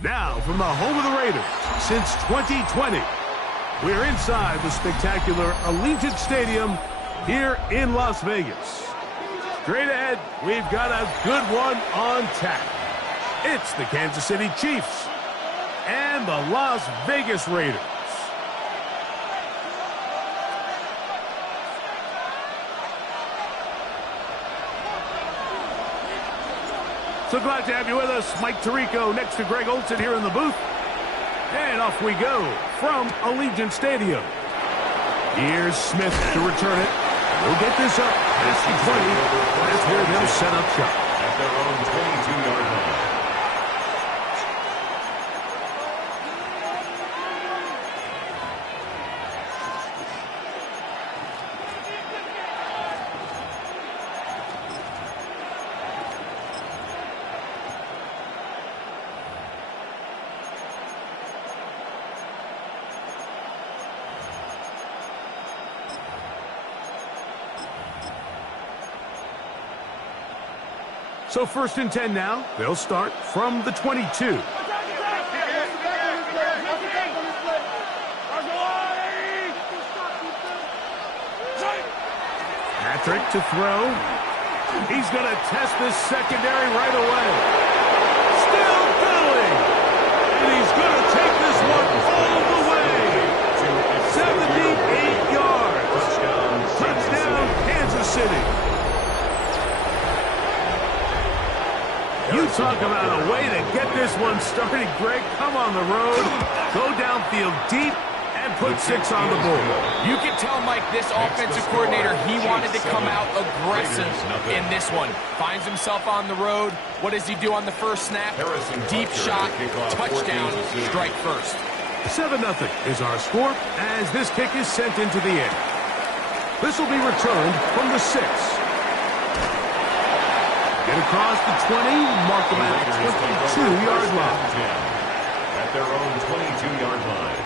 Now, from the home of the Raiders, since 2020, we're inside the spectacular Allegiant Stadium here in Las Vegas. Straight ahead, we've got a good one on tap. It's the Kansas City Chiefs and the Las Vegas Raiders. So glad to have you with us. Mike Tirico next to Greg Olsen here in the booth. And off we go from Allegiant Stadium. Here's Smith to return it. We'll get this up past the 20. That's where they'll set up shop. At their own 22-yard line. So 1st and 10 now. They'll start from the 22. Patrick to throw. He's going to test this secondary right away. Still going. And he's going to take this one all the way. 78 yards. Touchdown, Kansas City. You talk about a way to get this one started, Greg. Come on the road, go downfield deep, and put 6 on the board. You can tell, Mike, this offensive coordinator, he wanted to come out aggressive in this one. Finds himself on the road. What does he do on the first snap? Deep shot, touchdown, strike first. 7-0 is our score as this kick is sent into the air. This will be returned from the 6. Get across the 20, mark them at the 22-yard line. At their own 22-yard line.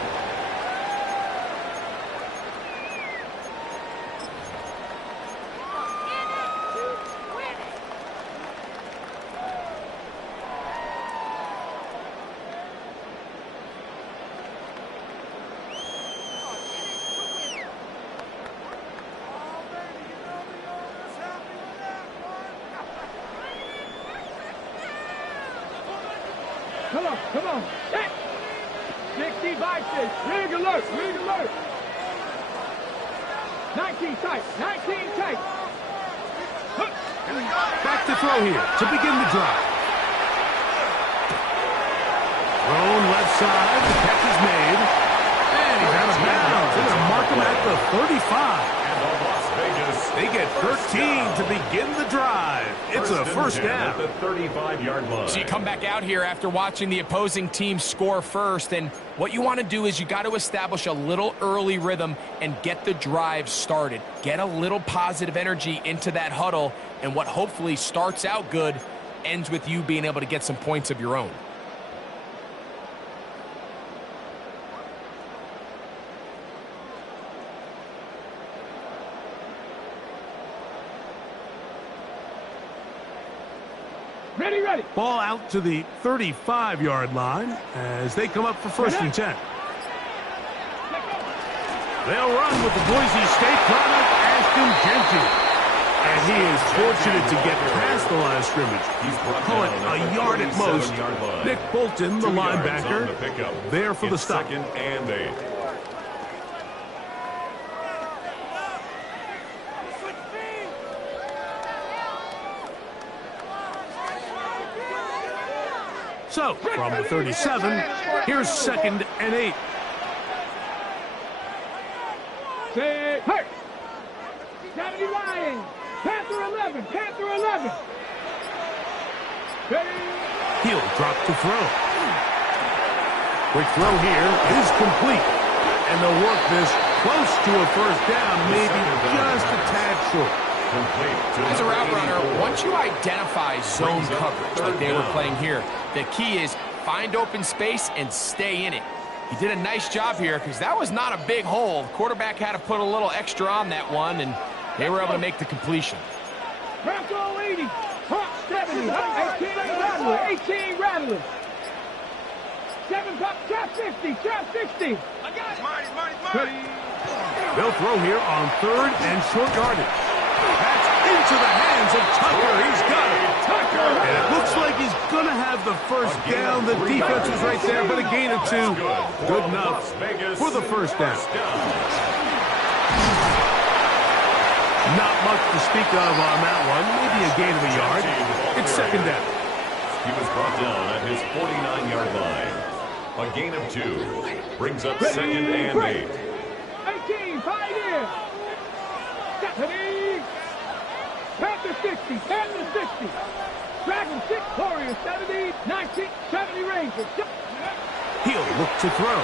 Come on. 60 boxes. Rig alert. 19 tight. Back to throw here to begin the drive. Thrown left side. The catch is made. And he's out of bounds. They're going to mark him at the 35. They get 13 to begin the drive. It's a first down. At the 35-yard line. So you come back out here after watching the opposing team score first, and what you want to do is you got to establish a little early rhythm and get the drive started. Get a little positive energy into that huddle, and what hopefully starts out good ends with you being able to get some points of your own. Ready. Ball out to the 35-yard line as they come up for 1st and 10. They'll run with the Boise State product, Ashton Genty. And he is fortunate to get past the line of scrimmage. Call it a yard at most. Nick Bolton, the linebacker, there for the stop. 2nd and 8. So, from the 37, here's 2nd and 8. Hey! 70 Lions! Panther 11! He'll drop to throw. Quick throw here is complete. And they'll work this close to a first down, maybe just a tad short. As a route runner, once you identify zone coverage like they were playing here, the key is find open space and stay in it. He did a nice job here because that was not a big hole. The quarterback had to put a little extra on that one, and they were able to make the completion. Bronco 80, Hawk 70, 18 Rattler. 7 pop, trap 60, trap 60. Ready. They'll throw here on 3rd and short yardage. That's into the hands of Tucker. He's got it. And it looks like he's going to have the first down. The defense is right there, but a gain of 2. Good enough for the first down. Not much to speak of on that one. Maybe a gain of a yard. It's 2nd down. He was brought down at his 49-yard line. A gain of 2 brings up 2nd and 8. 18, pioneer. Stephanie. Panther 60, Panther 60. Dragon 6, Warrior 70, 19, 70 Rangers. He'll look to throw.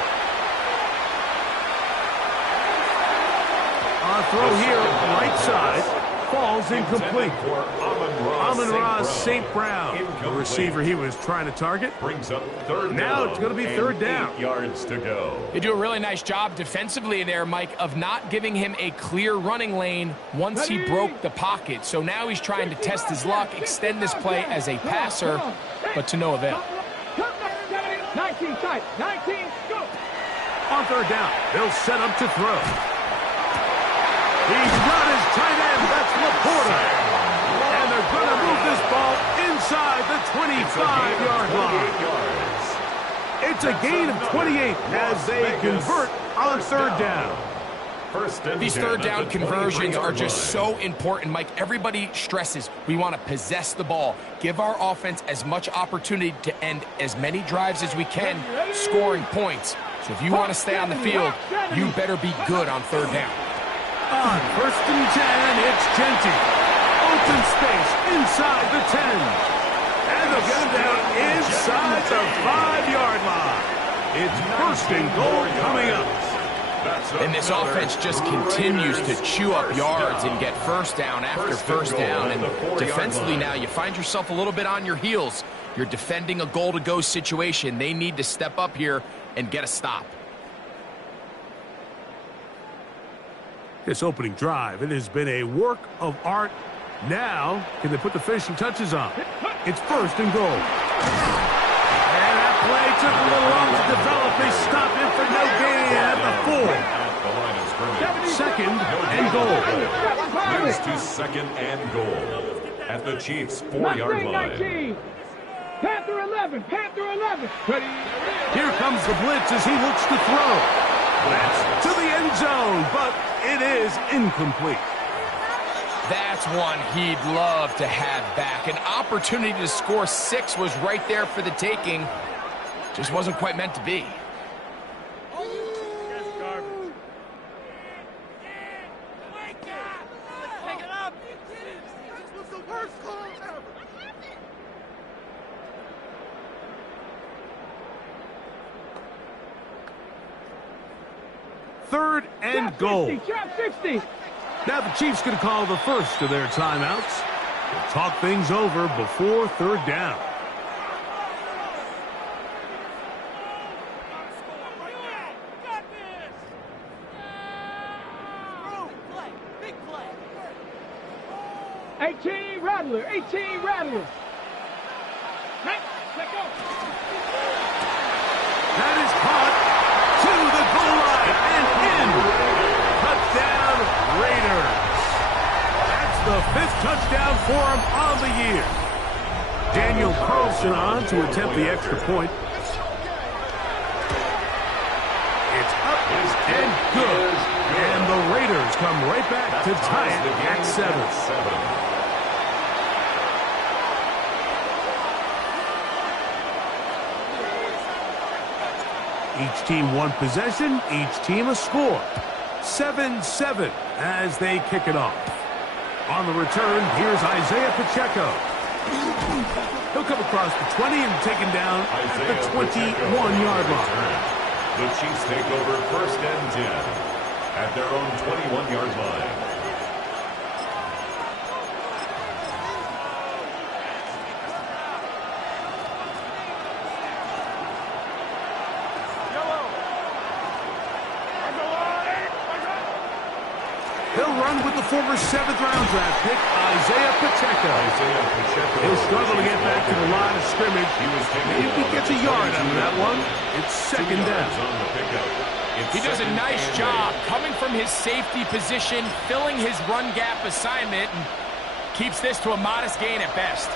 A throw here, right side. Falls incomplete. Amon-Ra St. Brown, the receiver he was trying to target. Brings up 3rd down. Now it's going to be 3rd down. 8 yards to go. They do a really nice job defensively there, Mike, of not giving him a clear running lane once he broke the pocket. So now he's trying to test his luck, extend this play as a passer, but to no avail. 19 tight, 19, go. On 3rd down, they'll set up to throw. He's got his tight end. That's Laporta. And they're going to move this ball inside the 25-yard line. It's a gain of 28 as they convert on 3rd down. These 3rd down conversions are just so important, Mike. Everybody stresses we want to possess the ball, give our offense as much opportunity to end as many drives as we can, scoring points. So if you want to stay on the field, you better be good on 3rd down. On 1st and 10, it's Genty. Open space inside the 10. And they'll get him down inside the 5-yard line. It's 1st and goal coming up. And this offense just continues to chew up yards and get 1st down after 1st down. And defensively now, you find yourself a little bit on your heels. You're defending a goal-to-go situation. They need to step up here and get a stop. This opening drive, it has been a work of art. Now, can they put the finishing touches on? It's 1st and goal. And that play took a little long to develop. They stopped him for no gain at the 4. 2nd and goal. Moves to 2nd and goal at the Chiefs' 4-yard line. Panther 11, Panther 11. Ready. Here comes the blitz as he looks to throw. That's to the end zone, but it is incomplete. That's one he'd love to have back. An opportunity to score 6 was right there for the taking. Just wasn't quite meant to be. Third and goal. 60. Now the Chiefs going to call the first of their timeouts. They'll talk things over before 3rd down. Big play. 18 Rattler, 18 Rattler. Right, let go. That is caught to the goal line and in. Touchdown, Raiders. That's the 5th touchdown for him on the year. Daniel Carlson on to attempt the extra point. It's up and good. And the Raiders come right back to tie it at 7. Each team one possession, each team a score. 7-7 as they kick it off. On the return, here's Isaiah Pacheco. He'll come across the 20 and taken down at the 21-yard line. The Chiefs take over 1st and 10 at their own 21-yard line. He'll run with the former 7th-round draft pick, Isaiah Pacheco. He'll struggle to get back to the line of scrimmage. Maybe he gets a yard out of that one. It's second down. He does a nice job coming from his safety position, filling his run gap assignment, and keeps this to a modest gain at best.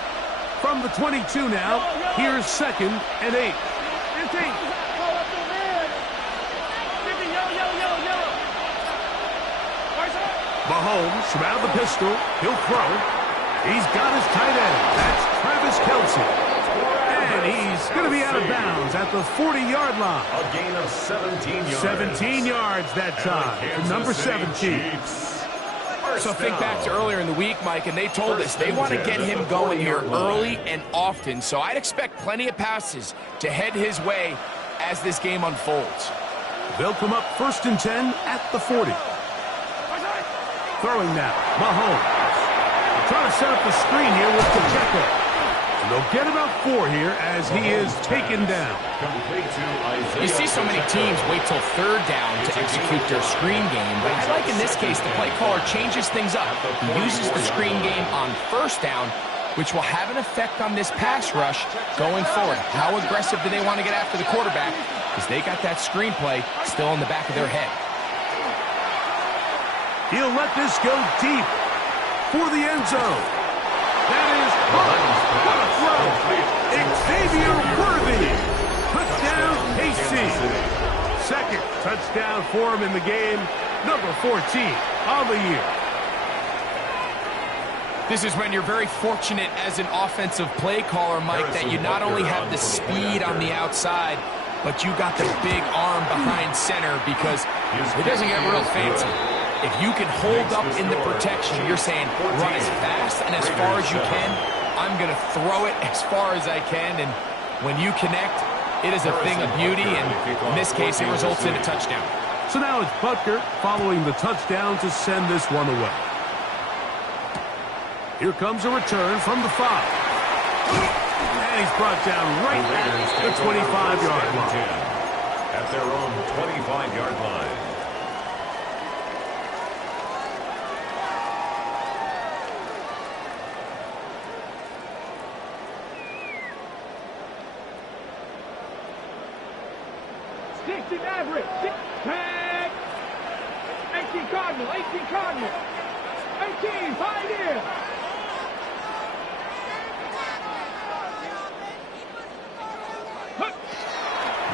From the 22 now, here's 2nd and 8. Mahomes from out of the pistol. He'll throw. He's got his tight end. That's Travis Kelce. And he's going to be out of bounds at the 40-yard line. A gain of 17 yards. 17 yards that time for number 17. So think back to earlier in the week, Mike, and they told us they want to get him going here early and often. So I'd expect plenty of passes to head his way as this game unfolds. They'll come up 1st and 10 at the 40. Throwing now, Mahomes. Trying to set up the screen here with Pacheco. And they'll get about 4 here as he is taken down. You see so many teams wait till 3rd down to execute their screen game, but I like in this case the play caller changes things up. He uses the screen game on 1st down, which will have an effect on this pass rush going forward. How aggressive do they want to get after the quarterback? Because they got that screenplay still in the back of their head. He'll let this go deep for the end zone. That is what a throw. Xavier Worthy. Touchdown, KC. 2nd touchdown for him in the game. Number 14 on the year. This is when you're very fortunate as an offensive play caller, Mike, that you not only have the speed on the outside, but you got the big arm behind center, because it doesn't get real fancy. If you can hold up in the protection, you're saying run as fast and as far as you can. I'm going to throw it as far as I can, and when you connect, it is a thing of beauty, and in this case, it results in a touchdown. So now it's Butker following the touchdown to send this one away. Here comes a return from the 5. And he's brought down right at the 25-yard line. At their own 25-yard line. Average. Tag. 18 Cardinal. 18 Cardinal. 18. Pioneer.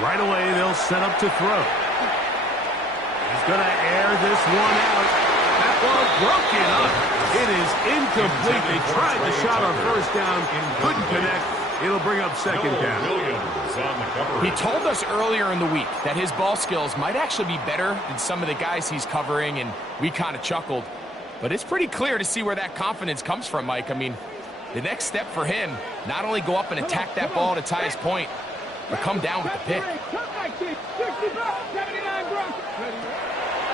Right away, they'll set up to throw. He's going to air this one out. That ball broken up. It is incomplete. They tried the shot on 1st down. Couldn't connect. It'll bring up 2nd down. He told us earlier in the week that his ball skills might actually be better than some of the guys he's covering, and we kind of chuckled. But it's pretty clear to see where that confidence comes from, Mike. I mean, the next step for him, not only go up and attack that ball to tie his point, but come down with the pick.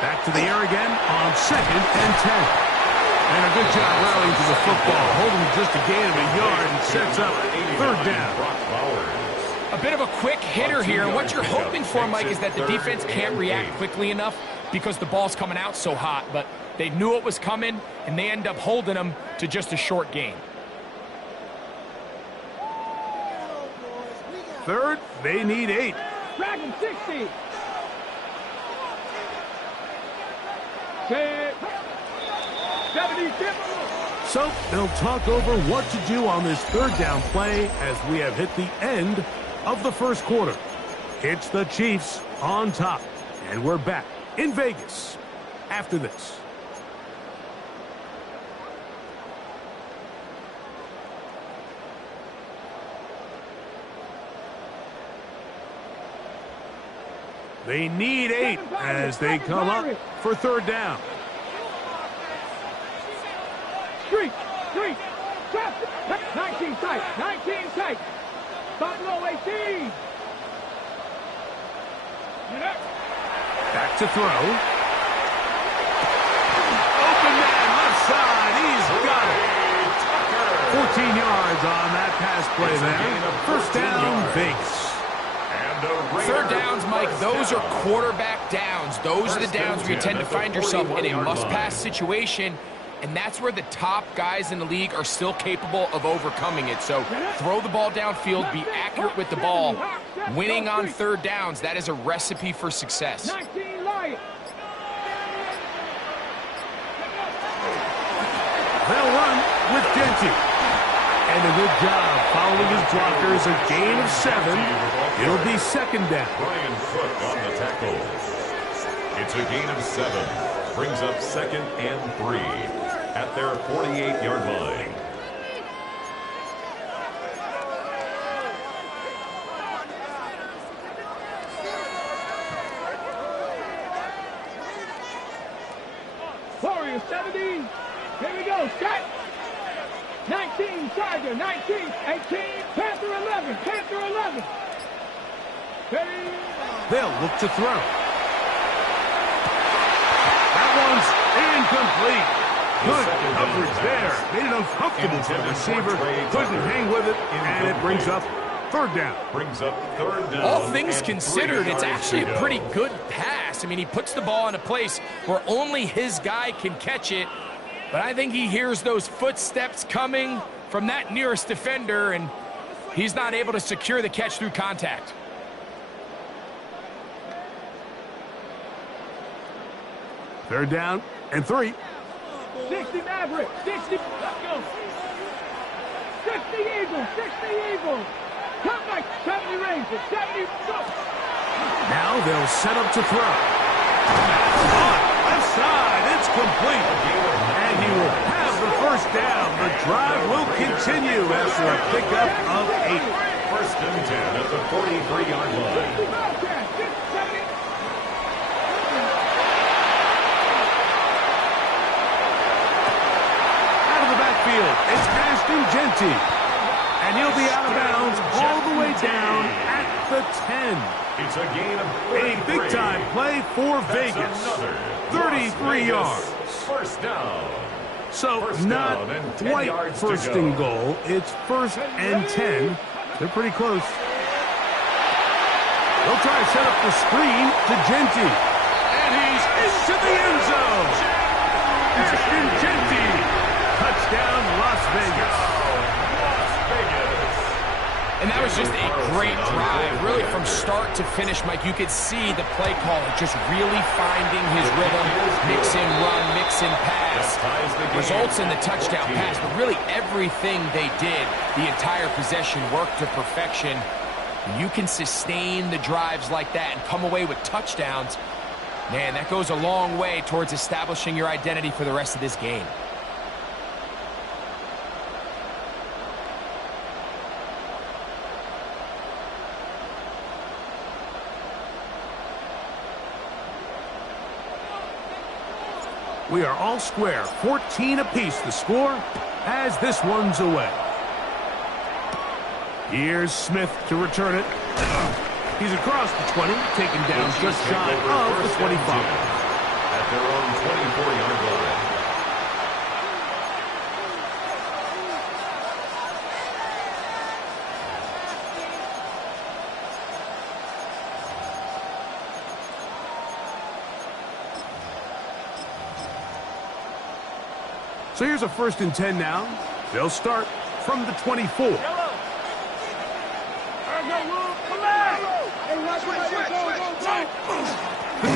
Back to the air again on 2nd and 10. And a good job rallying to the football, holding just a gain of a yard, and sets up 3rd down. A bit of a quick hitter here. What you're hoping for, Mike, is that the defense can't react quickly enough because the ball's coming out so hot. But they knew it was coming, and they end up holding them to just a short gain. 3rd, they need 8. Dragon 60. 70. So they'll talk over what to do on this 3rd down play as we have hit the end of the 1st quarter. It's the Chiefs on top, and we're back in Vegas after this. They need 8 as they come up for 3rd down. Street. 19 tight. 19 tight. Buffalo 18. Back to throw. Open man, left side. He's got it. 14 yards on that pass play there. 1st down, Vegas. And a Third downs, Mike, those are quarterback downs. Those are the downs where you tend to find yourself in a must-pass situation, and that's where the top guys in the league are still capable of overcoming it. So throw the ball downfield, be accurate with the ball. Winning on third downs, that is a recipe for success. 19 Lions. They'll run with Genty. And a good job following his blockers, a gain of 7. It'll be second down. Brian Cook on the tackle. It's a gain of 7. Brings up 2nd and 3 at their 48-yard line. Warriors 70. Here we go. Set. 19, Tiger, 19, 18, Panther 11, Panther 11. Ready? They'll look to throw. That one's incomplete. Good coverage there. Made it uncomfortable for the receiver. Couldn't hang with it, and it brings up third down. Brings up third down. All things considered, it's actually a pretty good pass. I mean, he puts the ball in a place where only his guy can catch it. But I think he hears those footsteps coming from that nearest defender, and he's not able to secure the catch through contact. Third down and 3. 60 Maverick, 60, let's go. 60 Eagles, 60 Eagles. Come back, 70 Rangers, 70, go. Now they'll set up to throw. Left side, it's complete. And he will have the first down. The drive will continue after a pickup of 8. First and 10 at the 43-yard line. Bobcats, 70. Out of the backfield, it's Ashton Genty. And he'll be out of bounds all the way down at the 10. It's a gain of A 33. big-time play for That's Vegas. another 33 yards. First down. So First not down and 10 quite yards to first go. and goal. It's first and 10. They're pretty close. They'll try to set up the screen to Genty. And he's into the end zone. Ashton Genty. Touchdown, Las Vegas. And that was just a great drive, really from start to finish, Mike. You could see the play caller just really finding his rhythm, mix and run, mix and pass. Results in the touchdown pass, but really everything they did, the entire possession worked to perfection. You can sustain the drives like that and come away with touchdowns. Man, that goes a long way towards establishing your identity for the rest of this game. We are all square. 14 apiece the score as this one's away. Here's Smith to return it. He's across the 20, taken down just shy of the 25. At their own 24-yard line. So here's a first and 10 now. They'll start from the 24. The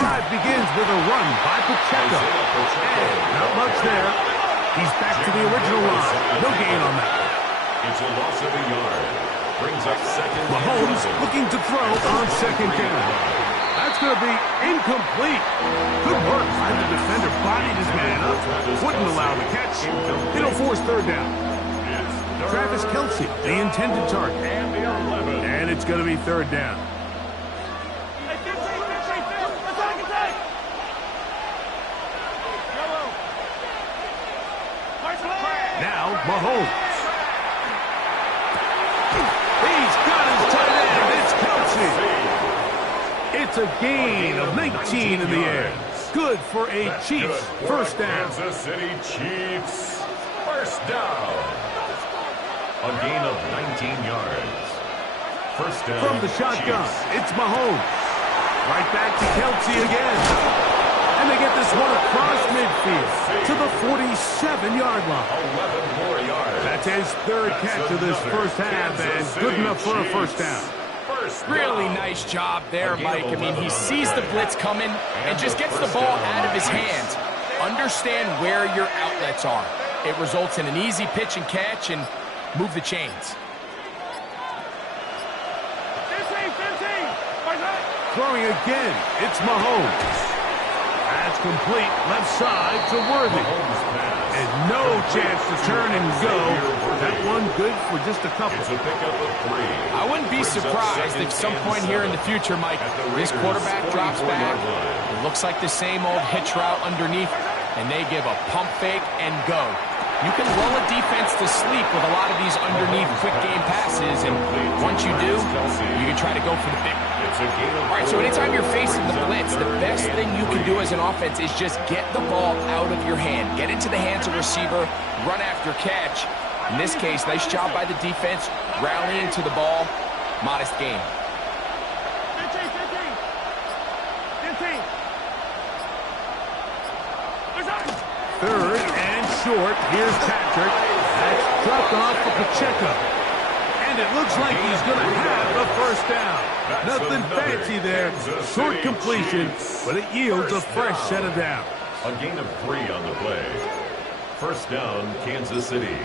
drive begins with a run by Pacheco. And not much there. He's back to the original line. No gain on that. It's a loss of a yard. Brings up second. Mahomes looking to throw on second down. That's going to be incomplete. Good work. And the defender bodied his man up. Wouldn't allow the catch. It'll force third down. Travis Kelce, the intended target. And it's going to be third down. Now, Mahomes. He's got his tight end. It's Kelce. It's a gain of 19 in the air. Good for a Chiefs first down. Kansas City Chiefs first down. A gain of 19 yards. First down, From the shotgun, Chiefs. it's Mahomes. Right back to Kelsey again. And they get this one across midfield to the 47-yard line. 11 more yards. That's his third catch of this first half, and good enough for a first down. Really nice job there, Mike. I mean, he sees the blitz coming and just gets the ball out of his hands. Understand where your outlets are. It results in an easy pitch and catch and move the chains. Throwing again, it's Mahomes. That's complete, left side to Worthy. And no chance to turn and go. That one good for just a couple. It's a pickup of 3. I wouldn't be surprised if some point here in the future, Mike, this quarterback drops back. It looks like the same old hitch route underneath, and they give a pump fake and go. You can lull a defense to sleep with a lot of these underneath quick game passes, and once you do, you can try to go for the big one. All right, so anytime you're facing the blitz, the best thing you can do as an offense is just get the ball out of your hand. Get into the hands of receiver, run after catch. In this case, nice job by the defense, rallying to the ball. Modest game. 15. Third and short. Here's Patrick. That's dropped off for Pacheco. And it looks like he's going to have the first down. Nothing fancy there. Short completion, but it yields a fresh set of downs. A gain of 3 on the play. First down, Kansas City.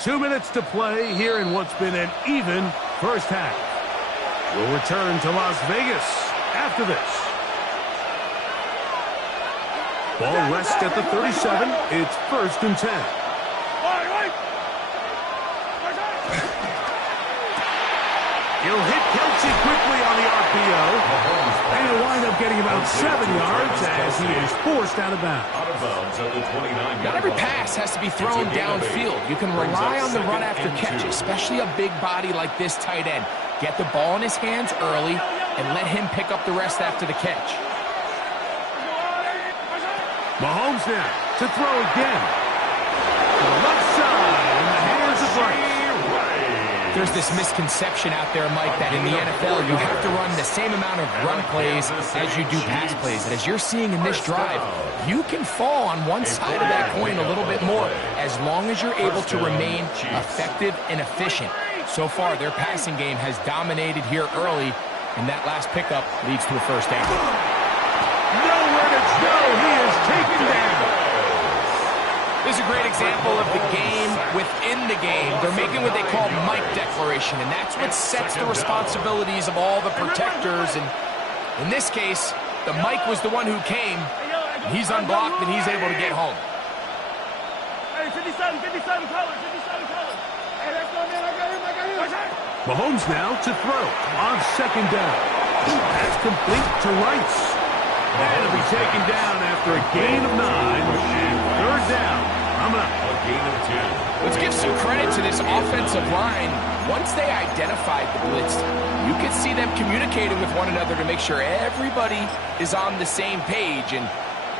2 minutes to play here in what's been an even first half. We'll return to Las Vegas after this. Ball rests at the 37. It's 1st and 10. He'll hit Kelsey quickly on the RPO. And he'll wind up getting about 7 yards as he is forced out of bounds. Out of bounds at the 29-yard Not every line. pass has to be thrown downfield. You can rely on the run after catch, especially a big body like this tight end. Get the ball in his hands early and let him pick up the rest after the catch. Mahomes now to throw again. To the left side in the hands of Rice. There's this misconception out there, Mike, that in the NFL you have to run the same amount of run plays as you do pass plays. And as you're seeing in this drive, you can fall on one side of that coin a little bit more as long as you're able to remain effective and efficient. So far, their passing game has dominated here early, and that last pickup leads to a first down. Nowhere to go. He is taken down. This is a great example of the game within the game. They're making what they call Mike declaration, and that's what sets the responsibilities of all the protectors. And in this case, the Mike was the one who came. He's unblocked, and he's able to get home. Hey, 57 colors. Hey, that's my man. I got him. Mahomes now to throw on 2nd down. That's complete to Rice. And it'll be taken down after a gain of 9 and 3rd down. Coming up. A gain of 2. Let's give some credit to this offensive line. Once they identified the blitz, you could see them communicating with one another to make sure everybody is on the same page, and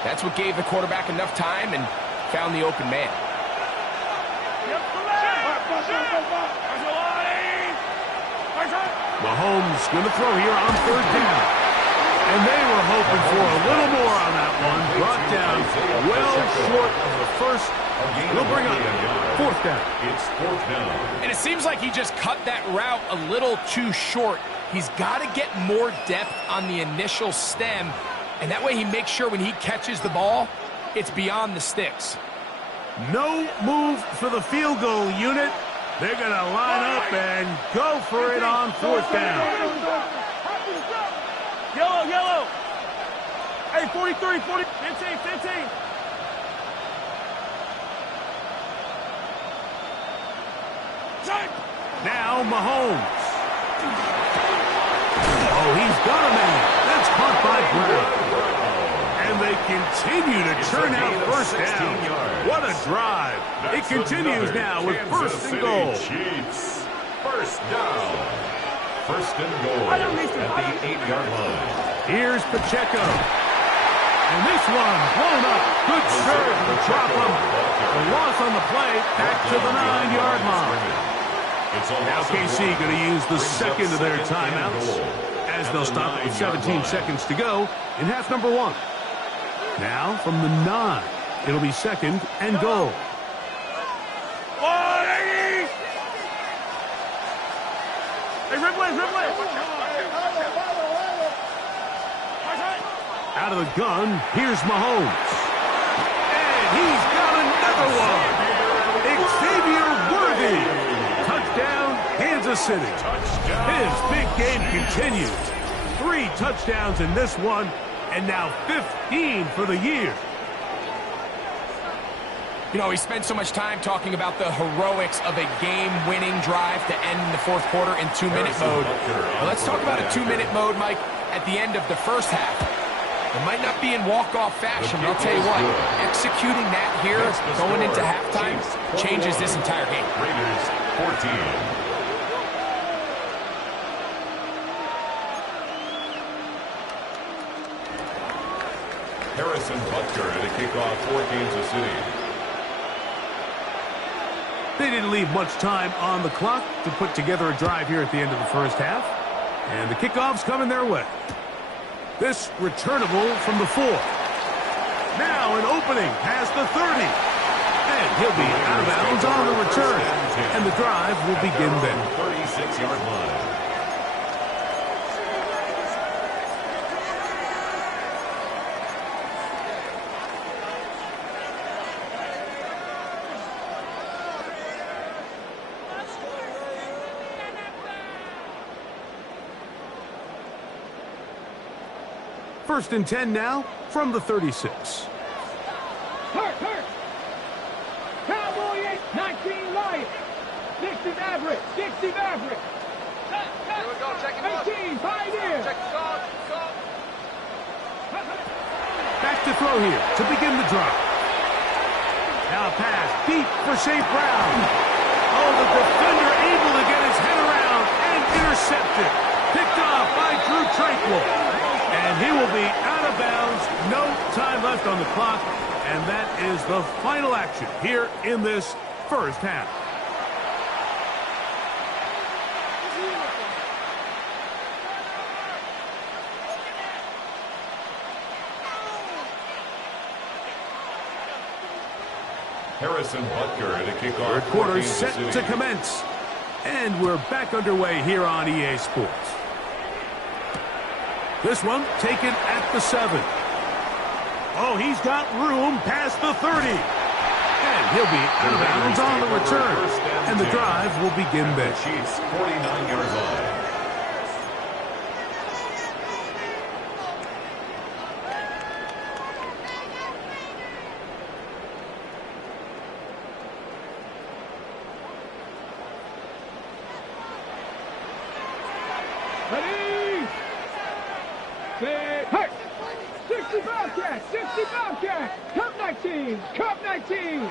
that's what gave the quarterback enough time and found the open man. Mahomes going to throw here on 3rd down. And they were hoping for a little more on that one. Brought down well short of the first. They'll bring up 4th down. It's 4th down. And it seems like he just cut that route a little too short. He's got to get more depth on the initial stem, and that way he makes sure when he catches the ball, it's beyond the sticks. No move for the field goal unit. They're going to line up and go for it on 4th down. Yellow. Hey, 43, 40, 15. Now Mahomes. Oh, he's got a man. That's caught by Brown. And they continue to turn out 1st down. What a drive. It continues now with 1st and goal. Chiefs. 1st down. 1st and goal at the 8-yard line. Here's Pacheco. And this one blown up. Good serve to drop him. The loss on the play back to the 9-yard line. Now KC going to use the second of their timeouts as they'll stop with 17 seconds to go in half number 1. Now from the 9, it'll be second and goal. Out of the gun, here's Mahomes. And he's got another one. Xavier Worthy. Touchdown, Kansas City. His big game continues. 3 touchdowns in this one, and now 15 for the year. You know, we spent so much time talking about the heroics of a game-winning drive to end the fourth quarter in 2-minute mode. Well, let's talk about a 2-minute mode, Mike, at the end of the first half. It might not be in walk-off fashion, but I'll tell you what, executing that here, going into halftime, changes this entire game. Raiders 14. Harrison Butker to kick off for Kansas City. They didn't leave much time on the clock to put together a drive here at the end of the first half. And the kickoff's coming their way. This returnable from the 4. Now an opening past the 30. And he'll be out of bounds on the return. And the drive will begin then. 36-yard line. First and 10 now from the 36. Hurt. Cowboy 19 Lions. 60 Maverick. Here we go, checking 18 Pioneer. Back to throw here to begin the drive. Now a pass deep for St. Brown. Oh, the defender able to get his head around and intercepted. Picked off by Drew Tranquil. And he will be out of bounds. No time left on the clock. And that is the final action here in this first half. Harrison Butker to kick off. Third quarter set to commence. And we're back underway here on EA Sports. This one taken at the 7. Oh, he's got room past the 30. And he'll be out of bounds on the return. And the drive will begin then. Chiefs 49-yard line. Ready? Set. Hurt. 60 Bobcat. Cup 19.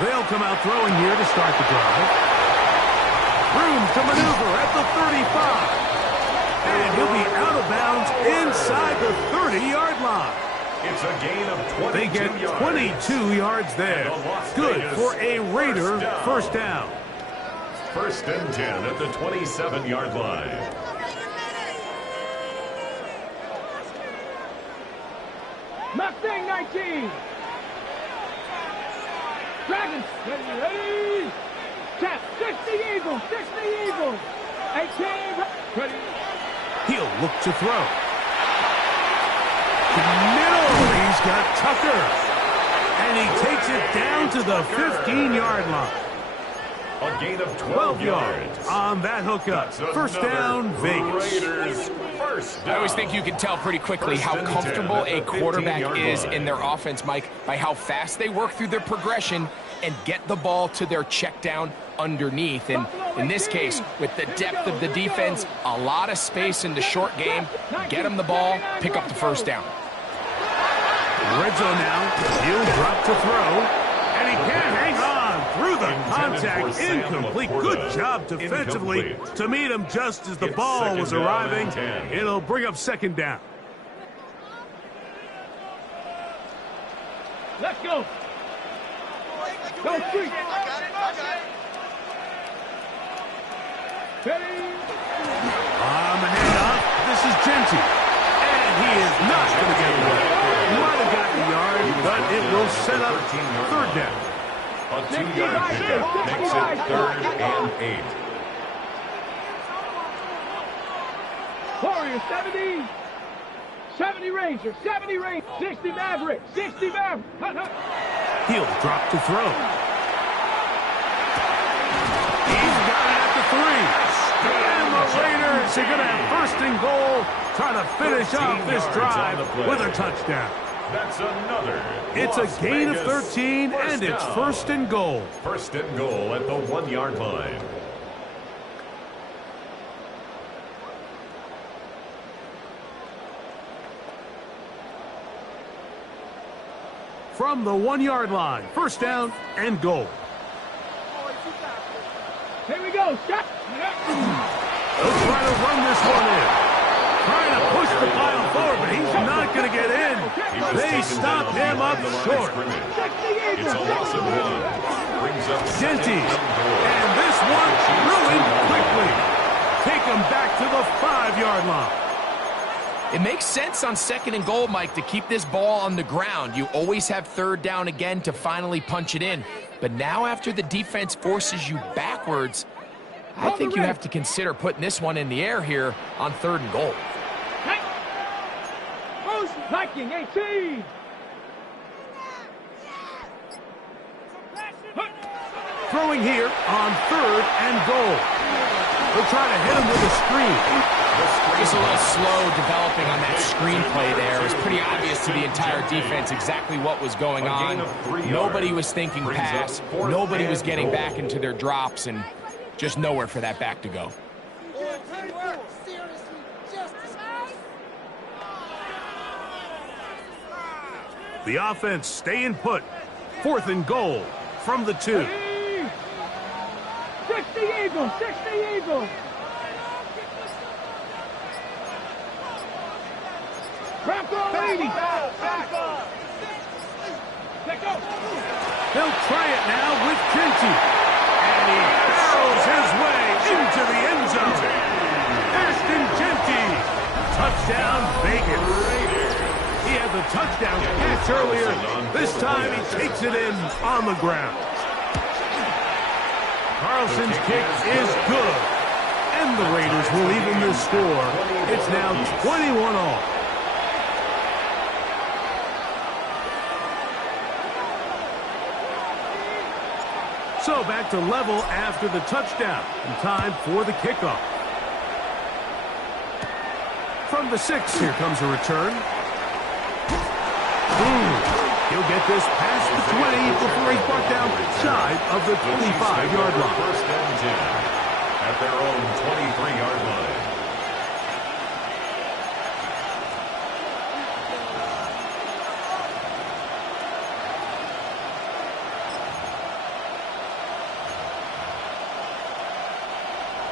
They'll come out throwing here to start the drive. Room to maneuver at the 35. And he'll be out of bounds inside the 30-yard line. It's a gain of 22 They get 22 yards there. Good for a Raider first down. First and 10 at the 27-yard line. Mustang 19. Dragons. Ready. Tap. 60 Eagles. 18. Ready. He'll look to throw. Middle. He's got Tucker. And he takes it down to the 15-yard line. A gain of 12 yards on that hookup. First down, Vegas. Raiders first down. I always think you can tell pretty quickly how comfortable a quarterback is in their offense, Mike, by how fast they work through their progression and get the ball to their check down underneath. And in this case, with the depth of the defense, a lot of space in the short game, get them the ball, pick up the first down. Red zone now. He'll drop to throw. And he can't hang on through the contact. Incomplete. Good job defensively to meet him just as the ball was arriving. It'll bring up second down. Let's go. Go street. Ready? On the handoff, this is Genty. And he is not going to get away. Might have gotten a yard, but it will set up third down. A 2-yard pickup makes it 3rd and 8. Warriors, 70. 70 Rangers, 70 Rangers, 60 Mavericks, 60 Mavericks. He'll drop to throw. He's got it at the 3. And the Raiders are going to have 1st and goal, trying to finish off this drive with a touchdown. That's another. It's a gain of 13, and it's 1st and goal. 1st and goal at the 1-yard line. From the 1-yard line, 1st down and goal. Here we go, shot. They'll try to run this one in. Trying to push the pile forward, but he's not going to get in. They stopped him up short. It's a loss of 1. Brings up Genty. And this one ruined quickly. Take him back to the 5-yard line. It makes sense on 2nd and goal, Mike, to keep this ball on the ground. You always have 3rd down again to finally punch it in. But now after the defense forces you backwards, I think you have to consider putting this one in the air here on 3rd and goal. Viking 18. Throwing here on 3rd and goal. They'll try to hit him with a screen. Just a little slow developing on that screenplay there. It was pretty obvious to the entire defense exactly what was going on. Nobody was thinking pass. Nobody was getting back into their drops, and just nowhere for that back to go. The offense staying put. 4th and goal from the 2. 60 Eagles, 60 Eagles. Bronco 80. They'll try it now with Genty. And he barrels his way into the end zone. Ashton Genty. Touchdown, Vegas. He had the touchdown catch earlier. This time he takes it in on the ground. Carlson's kick is good. And the Raiders will even the score. It's now 21-all. So back to level after the touchdown. And time for the kickoff. From the 6, here comes a return. He'll get this past the 20 before he's brought down shy of the 25-yard line. 1st and 10 at their own 23-yard line.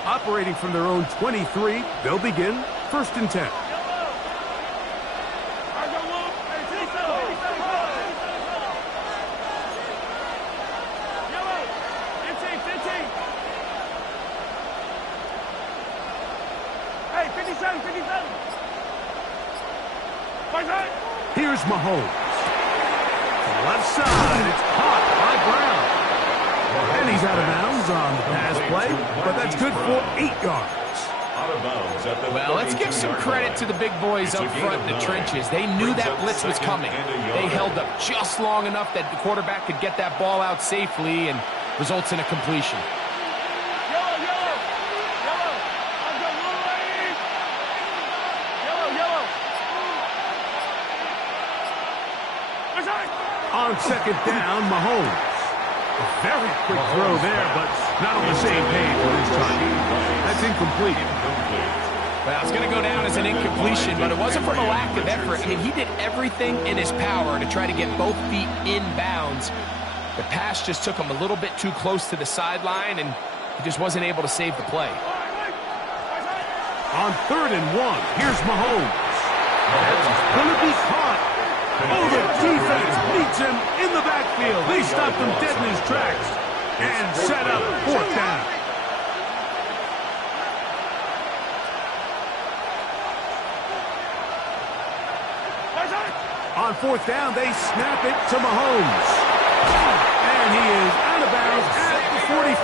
Operating from their own 23, they'll begin 1st and 10. Here's Mahomes. Left side, it's caught by Brown. And he's out of bounds on the pass play, but that's good for 8 yards. Out of bounds at the Well, let's give some credit to the big boys up front in the trenches. They knew that blitz was coming. They held up just long enough that the quarterback could get that ball out safely and results in a completion. On 2nd down, Mahomes. A very quick throw there, but not on the same page with his time. That's incomplete. Well, it's going to go down as an incompletion, but it wasn't from a lack of effort. I mean, he did everything in his power to try to get both feet in bounds. The pass just took him a little bit too close to the sideline, and he just wasn't able to save the play. On 3rd and 1, here's Mahomes. That's going to be caught. Oh, the defense meets him in the backfield. They stopped him dead in his tracks and set up fourth down. On fourth down, they snap it to Mahomes. And he is out of bounds at the 45.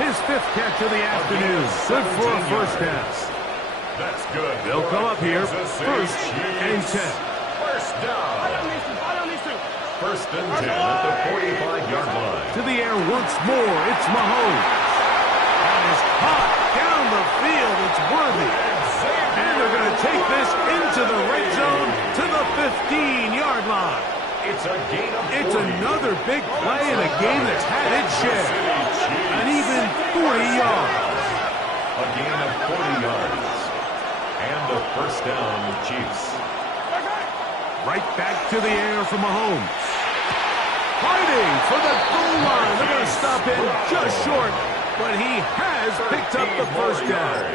His fifth catch of the afternoon. Good for a first down. That's good. They'll come up here, first and 10. First down. First and 10 at the 45-yard line. To the air once more, it's Mahomes. And is caught down the field. It's worthy. And they're going to take this into the red zone to the 15-yard line. It's a gain of 40. It's another big play in a game that's had its share. An even 40 yards. A gain of 40 yards. And a first down, Chiefs. Right back to the air for Mahomes. Fighting for the goal line. They're going to stop him just short, but he has picked up the first down.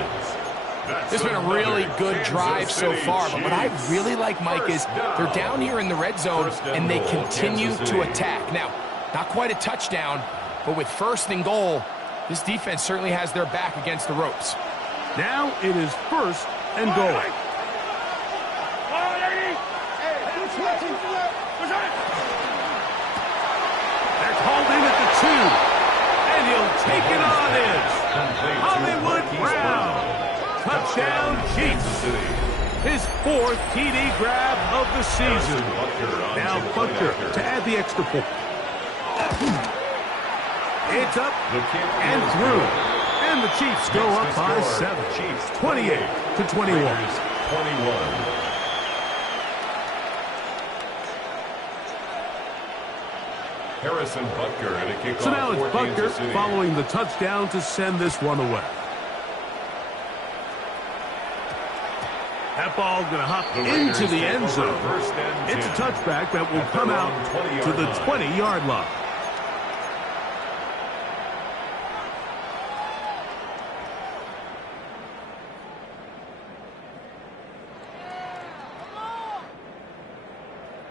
This has been a really good drive so far, but what I really like, Mike, is they're down here in the red zone, and they continue to attack. Now, not quite a touchdown, but with first and goal, this defense certainly has their back against the ropes. Now it is first and goal. They're called in at the 2, and he'll take it on in. Hollywood Brown. Touchdown, Chiefs. His fourth TD grab of the season. Now Butker to add the extra point. It's up and through. And the Chiefs go up by 7. 28-21. Harrison Butker at a kickoff. So now it's Butker following the touchdown to send this one away. That ball going to hop into the end zone. It's a touchback that will come out to the 20-yard line.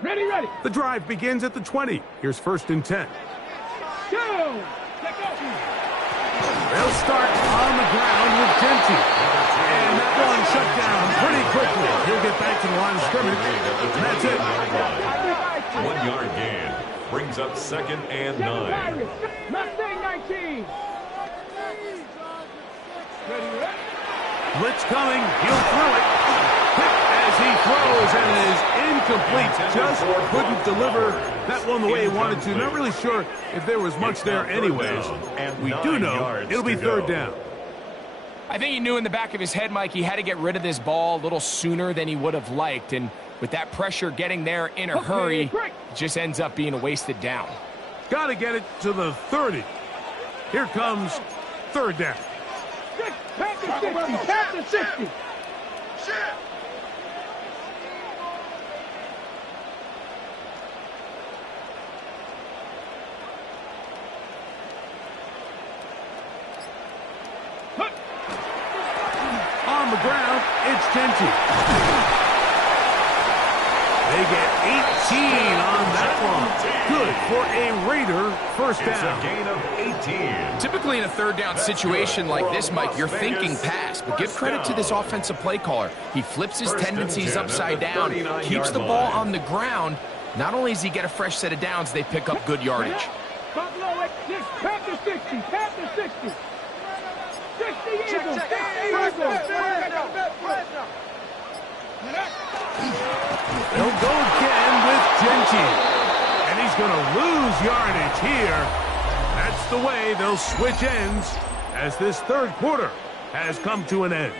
Ready. The drive begins at the 20. Here's first and 10. Go. They'll start on the ground with Genty. And that one shut down pretty quickly. He'll get back to the line of scrimmage. And that's it. 1 yard gain. Brings up second and 9. Mustang 19. Blitz coming. He'll throw it. As he throws, and it is incomplete. Just couldn't deliver that one the way he wanted to. Not really sure if there was much there anyways. We do know it'll be third down. I think he knew in the back of his head, Mike, he had to get rid of this ball a little sooner than he would have liked. And with that pressure getting there in a hurry, it just ends up being a wasted down. Got to get it to the 30. Here comes third down. Pass to 60. On the ground, it's Genty. They get 18 on that one. Good for a Raider first down. It's a gain of 18. Typically in a third down situation like this, Mike, you're thinking pass, but give credit to this offensive play caller. He flips his tendencies upside down, keeps the ball on the ground. Not only does he get a fresh set of downs, they pick up good yardage. Buffalo, pass to 60. Pass to 60. 60 Eagles. They'll go again with Genty. And he's going to lose yardage here. That's the way they'll switch ends as this third quarter has come to an end.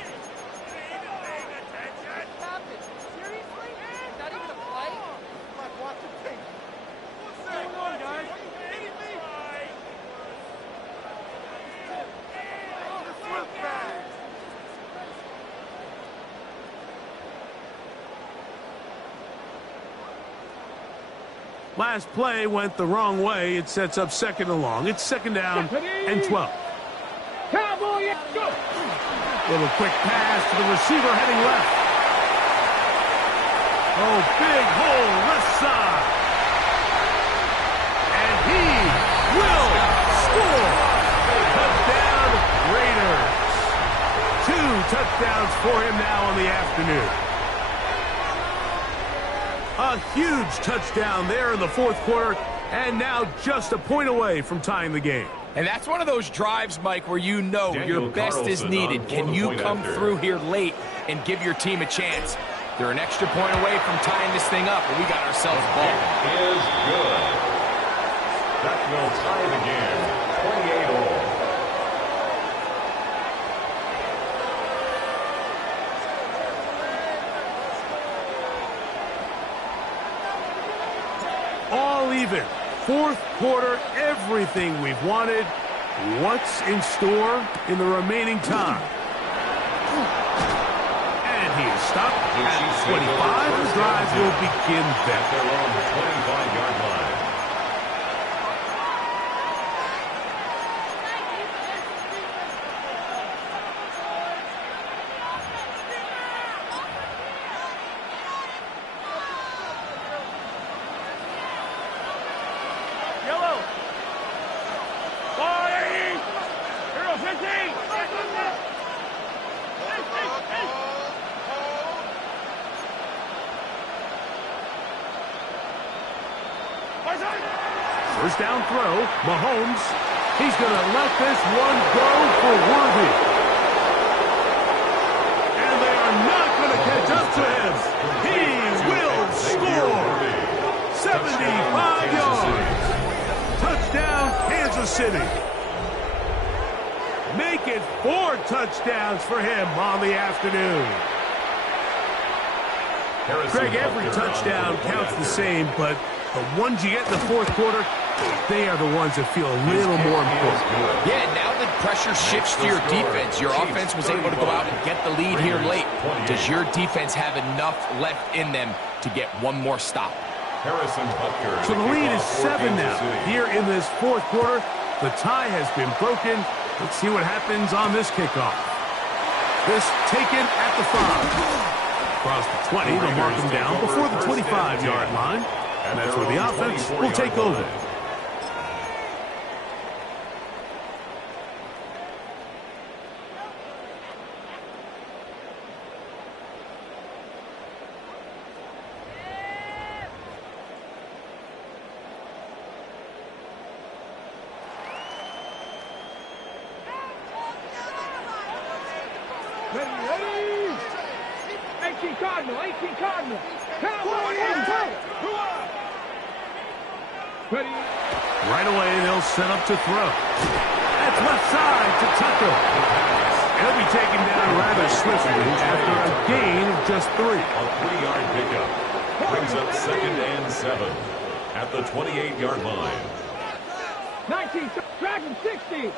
Last play went the wrong way. It sets up second and long. It's second down and 12. Cowboy, go. Little quick pass to the receiver heading left. Oh, big hole left side. And he will score. Touchdown, Raiders. 2 touchdowns for him now in the afternoon. A huge touchdown there in the fourth quarter, and now just a point away from tying the game. And that's one of those drives, Mike, where you know your best is needed. Can you come through here late and give your team a chance? They're an extra point away from tying this thing up, and we got ourselves a ball. Is good. That will tie the game, 28-all. All even. Fourth quarter, everything we've wanted. What's in store in the remaining time? And he is stopped at 25. The drive will begin then. They're on the 25-yard line. First down throw, Mahomes. He's going to let this one go for Worthy. And they are not going to catch up to him. He will score. 75 yards. Touchdown, Kansas City. Make it 4 touchdowns for him on the afternoon. Greg, every touchdown counts the same, but the ones you get in the fourth quarter, they are the ones that feel a little more important. Yeah, now the pressure shifts to your defense. Your offense was able to go out and get the lead here late. Does your defense have enough left in them to get one more stop? So the lead is 7 now. Here in this fourth quarter, the tie has been broken. Let's see what happens on this kickoff. This taken at the 5. Across the 20, they'll mark him down before the 25-yard line. And that's where the offense will take over. Ready. 18 Cardinal. Ready. Right away, they'll set up to throw. That's left side to Tucker. He'll be taken down rather swiftly after a gain of just 3. A 3-yard pickup brings up 2nd and 7 at the 28-yard line. 19, Dragon 60.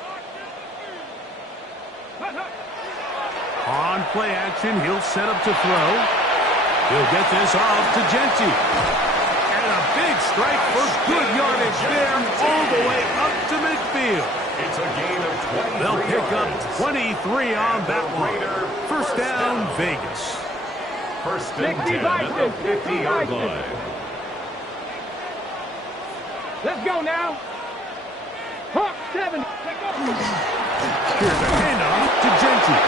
On play action, he'll set up to throw. He'll get this off to Genty. And a big strike for good yardage there all the way up to midfield. It's a gain of 23. They'll pick up 23 on that one. First down, Vegas. First and 10 at the 50-yard line. Let's go now. Hawk 7. Here's a handoff to Genty.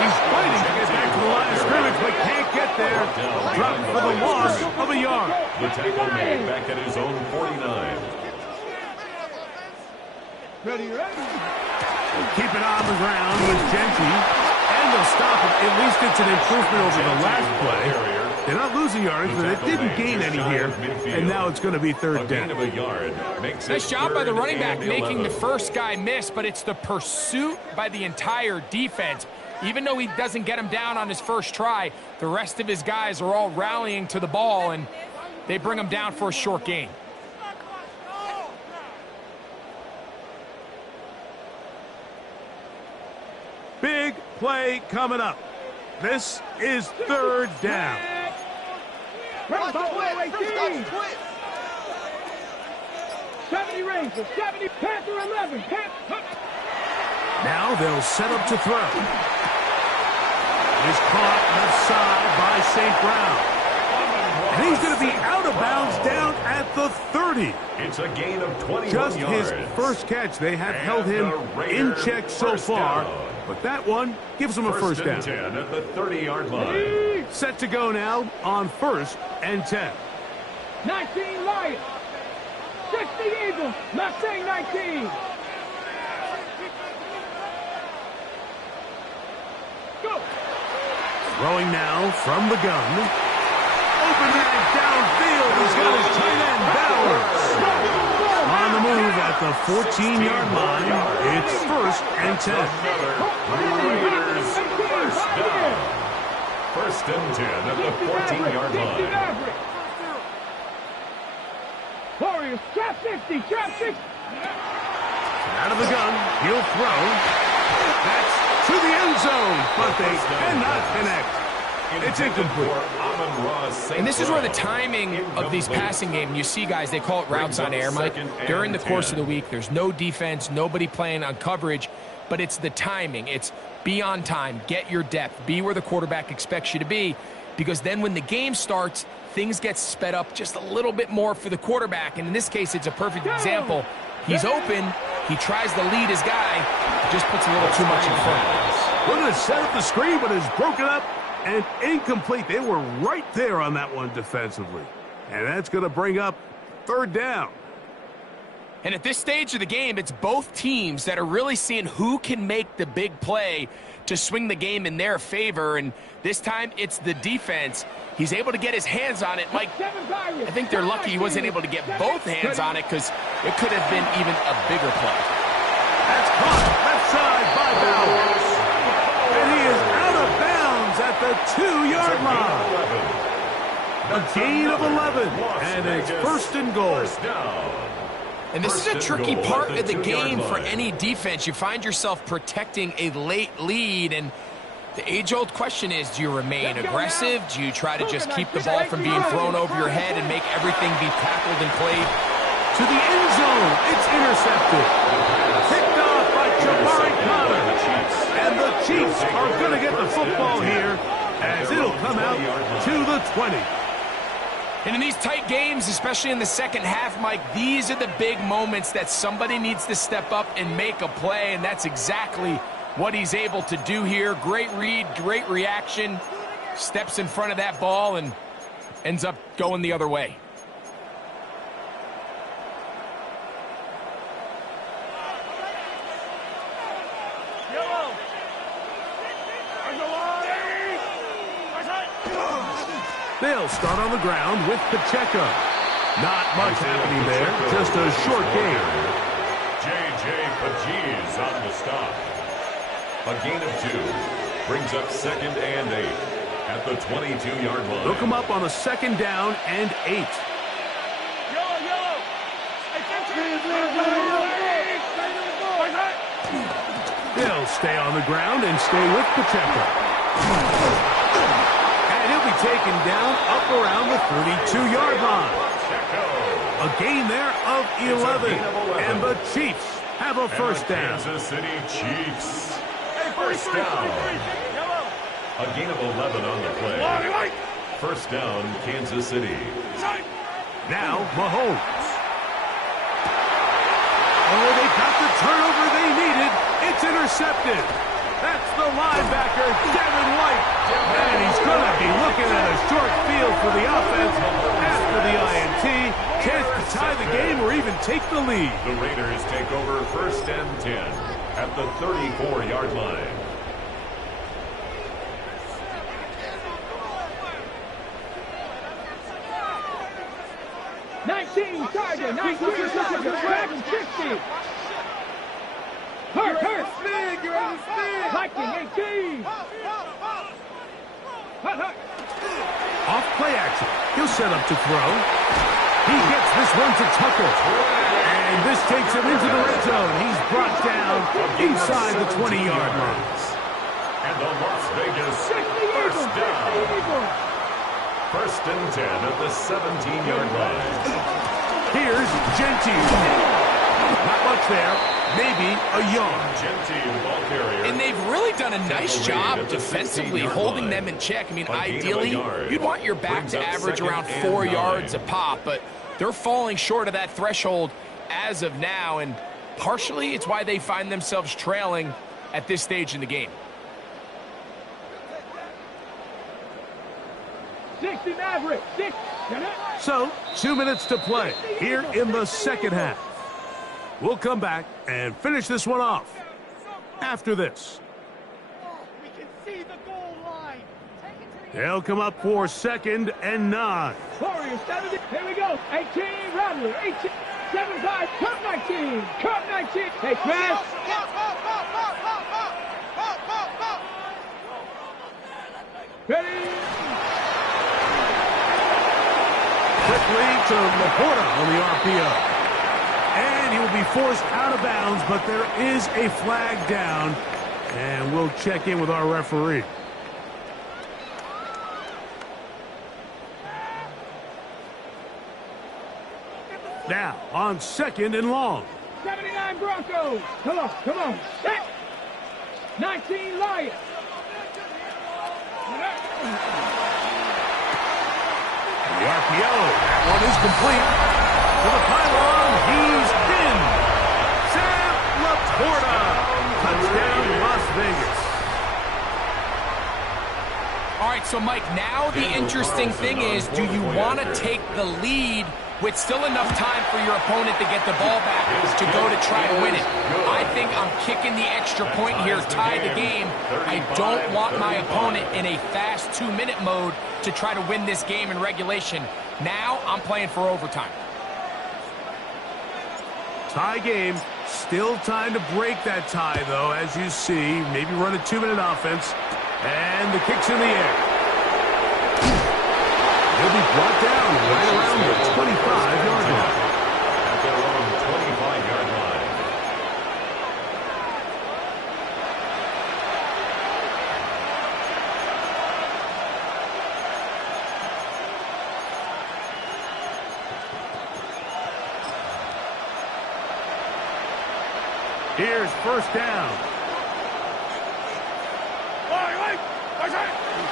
He's fighting to get back to the line of scrimmage, but can't get there. Dropped for the loss of a yard. The tackle made back at his own 49. Ready. Keep it on the ground with Genty. And they'll stop him. At least it's an improvement over the last play. They're not losing yardage, but they didn't gain any here. And now it's going to be third down. Nice job by the running back making the first guy miss, but it's the pursuit by the entire defense. Even though he doesn't get him down on his first try, the rest of his guys are all rallying to the ball, and they bring him down for a short gain. Big play coming up. This is third down. Wk18. 70 Rangers, 70 Panther 11. Now they'll set up to throw. Is caught left side by St. Brown. And he's going to be out of bounds down at the 30. It's a gain of 21 Just yards. his first catch. They have And held him the in Raiders check so first far. down. But that one gives him a first down. 10 at the 30-yard line. Set to go now on 1st and 10. 19 Lions. 60 Eagles. Left side 19. Go. Throwing now from the gun. Open man downfield. He's got his tight end Bowers. On the move at the 14-yard line. It's 1st and 10. Raiders first down. 1st and 10 at the 14-yard line. Warriors, trap 50, trap 50. Out of the gun, he'll throw. That's to the end zone, but they cannot connect. It's incomplete. And this is where the timing of these passing games, you see guys, they call it routes on air, Mike. During the course of the week, there's no defense, nobody playing on coverage, but it's the timing. It's be on time, get your depth, be where the quarterback expects you to be, because then when the game starts, things get sped up just a little bit more for the quarterback. And in this case, it's a perfect example. He's open, he tries to lead his guy, just puts a little too much in front. Going to set up the screen, but is broken up and incomplete. They were right there on that one defensively. And that's going to bring up 3rd down. And at this stage of the game, it's both teams that are really seeing who can make the big play to swing the game in their favor. And this time, it's the defense. He's able to get his hands on it. Mike, I think they're lucky he wasn't able to get both hands on it because it could have been even a bigger play. That's caught left side by Bowers. And he is out of bounds at the 2-yard line. A gain of 11. And it's 1st and goal. And this is a tricky part of the game for any defense. You find yourself protecting a late lead, and the age-old question is, do you remain aggressive? Do you try to just keep the ball from being thrown over your head and make everything be tackled and played? To the end zone, it's intercepted. Picked off by Jabari Connor. And the Chiefs are going to get the football here as it'll come out to the 20. And in these tight games, especially in the second half, Mike, these are the big moments that somebody needs to step up and make a play, and that's exactly what he's able to do here. Great read, great reaction, steps in front of that ball and ends up going the other way. They'll start on the ground with Pacheco. Not much happening there, just a short gain. J.J. Pacheco's on the stop. A gain of 2 brings up 2nd and 8 at the 22-yard line. They'll come up on a 2nd down and 8. They'll stay on the ground and stay with Pacheco. And he'll be taken down up around the 32-yard line. A gain there of 11. And the Chiefs have a first down. Kansas City Chiefs. First down. A gain of 11 on the play. First down, Kansas City. Now, Mahomes. Oh, they got the turnover they needed. It's intercepted. That's the linebacker, Devin White. And he's going to be looking at a short field for the offense after the INT. Chance to tie the game or even take the lead. The Raiders take over 1st and 10 at the 34-yard line. Tiger, 19 Tiger, 50. Hurt. Viking, 18. Hurt. Off play action. He'll set up to throw. He gets this one to Tucker. And this takes him into the red zone. He's brought down inside the 20-yard line. And the Las Vegas first down. 1st and 10 at the 17-yard line. Here's Gentile. Not much there. Maybe a yard. Gentile, ball carrier. And they've really really done a nice job defensively holding them in check. I mean, ideally, you'd want your back to average around 4 yards a pop, but they're falling short of that threshold as of now, and partially it's why they find themselves trailing at this stage in the game. 60 Maverick, 6. So, 2 minutes to play here in the second half. We'll come back and finish this one off after this. We can see the goal line. They'll come up for 2nd and 9. Warriors, 70. Here we go. 18, Rattler, 18. 7-5, cut 19. Cut 19. Hey, Chris. Ready. Quickly to Laporta on the RPO. And he will be forced out of bounds, but there is a flag down. And we'll check in with our referee. Now, on 2nd and long. 79 Broncos. Come on. Set. 19 Lions. The RPO, that one is complete. To the pylon, he's in. Sam Laporta. Touchdown, Las Vegas. All right, so Mike, now the interesting thing is, do you want to take the lead with still enough time for your opponent to get the ball back to go to try to win it? I think I'm kicking the extra point here, tie the game. I don't want my opponent in a fast 2-minute mode to try to win this game in regulation. Now I'm playing for overtime. Tie game. Still time to break that tie, though, as you see. Maybe run a 2-minute offense. And the kick's in the air. He'll be brought down right around the 25-yard line. At their own 25-yard line. Here's 1st down.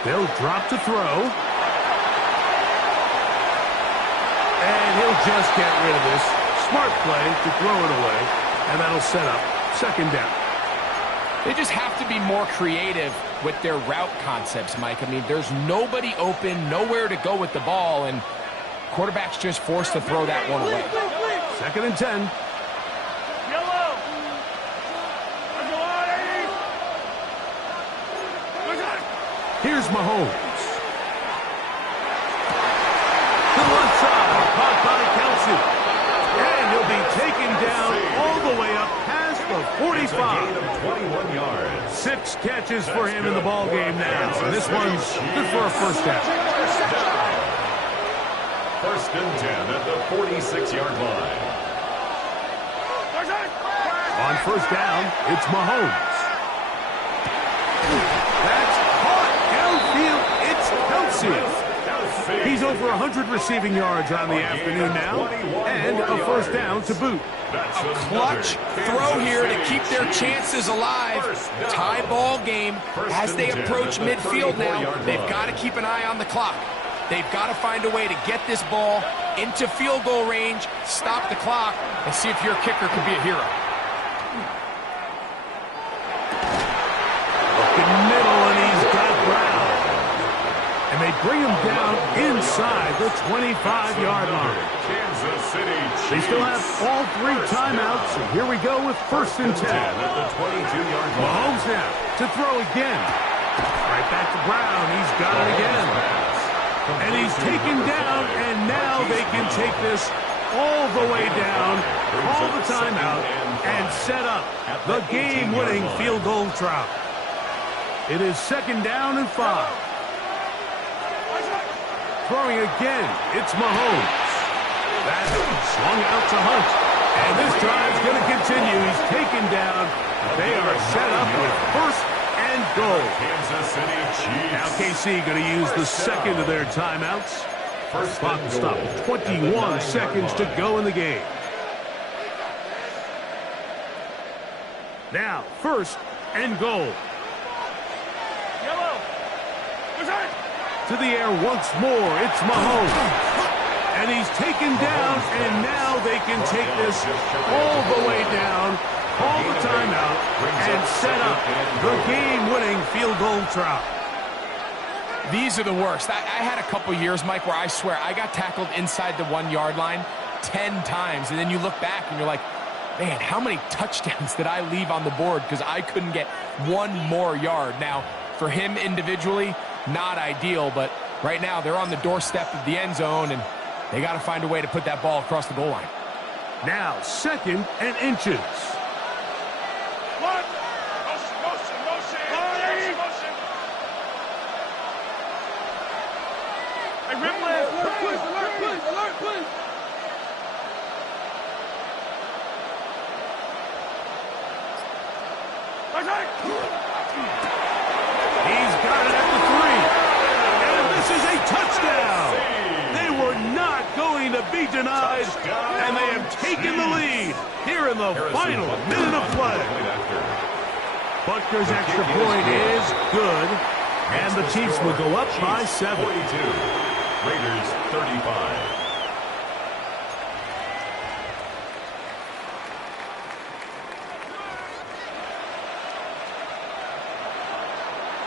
They'll drop to throw. And he'll just get rid of this. Smart play to throw it away. And that'll set up 2nd down. They just have to be more creative with their route concepts, Mike. I mean, there's nobody open, nowhere to go with the ball, and quarterback's just forced to throw that one away. 2nd and 10. Here's Mahomes. To the left side, caught by Kelsey. And he'll be taken down all the way up past the 45. 21 yards. 6 catches for him in the ball game now. And this one's good for a 1st down. 1st and 10 at the 46-yard line. On 1st down, it's Mahomes. That's caught downfield. It's Kelsey. He's over 100 receiving yards on the afternoon now, and a 1st down to boot. A clutch throw here to keep their chances alive. Tie ball game as they approach midfield now. They've got to keep an eye on the clock. They've got to find a way to get this ball into field goal range, stop the clock, and see if your kicker can be a hero. Looking middle, and he's got Brown. And they bring him down inside the 25-yard line. Kansas City Chiefs. They still have all 3 timeouts. And here we go with 1st and 10. At the 22-yard line. Mahomes now to throw again. Right back to Brown. He's got it again. And he's taken down, and now they can take this all the way down, call the timeout, and set up the game-winning field goal try. It is 2nd down and 5. Throwing again, it's Mahomes. That's swung out to Hunt. And this drive's going to continue. He's taken down. They are set up with 1st and goal. Kansas City Chiefs. Now KC going to use the 2nd of their timeouts. Clock will stop. 21 seconds to go in the game. Now, 1st and goal. To the air once more, it's Mahomes. And he's taken down, and now they can take this all the way down, call the timeout, and set up the game-winning field goal try. These are the worst. I had a couple years, Mike, where I swear I got tackled inside the 1-yard line 10 times, and then you look back and you're like, man, how many touchdowns did I leave on the board because I couldn't get one more yard? Now, for him individually, not ideal, but right now they're on the doorstep of the end zone, and they got to find a way to put that ball across the goal line. Now, 2nd and inches. He's got it at the 3. And this is a touchdown. They were not going to be denied, and they have taken the lead here in the final minute of play. Butker's extra point is good, and the Chiefs will go up by 7. 42. Raiders 35.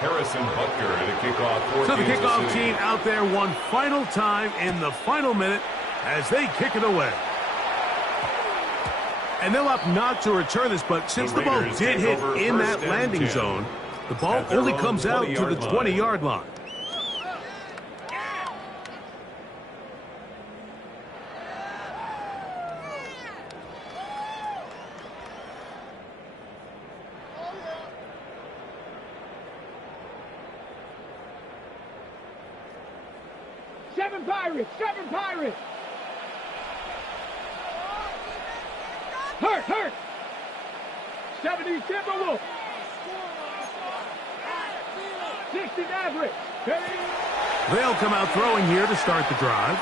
Harrison Butker to kick off. So the kickoff team out there one final time in the final minute as they kick it away. And they'll opt not to return this, but since the ball did hit in that landing zone, the ball only comes out to the 20-yard line. Seven Pirates! Hurt! 70 Timberwolves! 60 Mavericks! They'll come out throwing here to start the drive.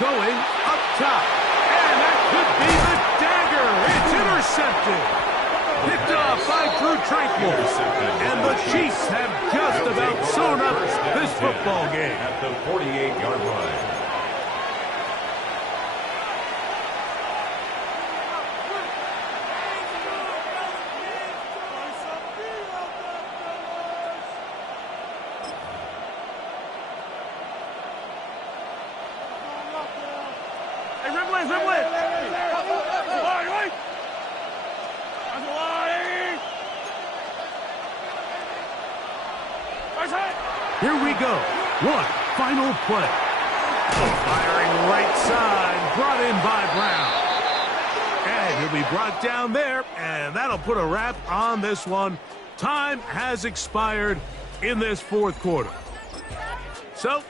Going up top. And that could be the dagger. It's intercepted. Picked off by Drew Tranquil. And the Chiefs have just about sewn up this football game. At the 48-yard line. Here we go. One final play. Firing right side, brought in by Brown. And he'll be brought down there, and that'll put a wrap on this one. Time has expired in this fourth quarter. So,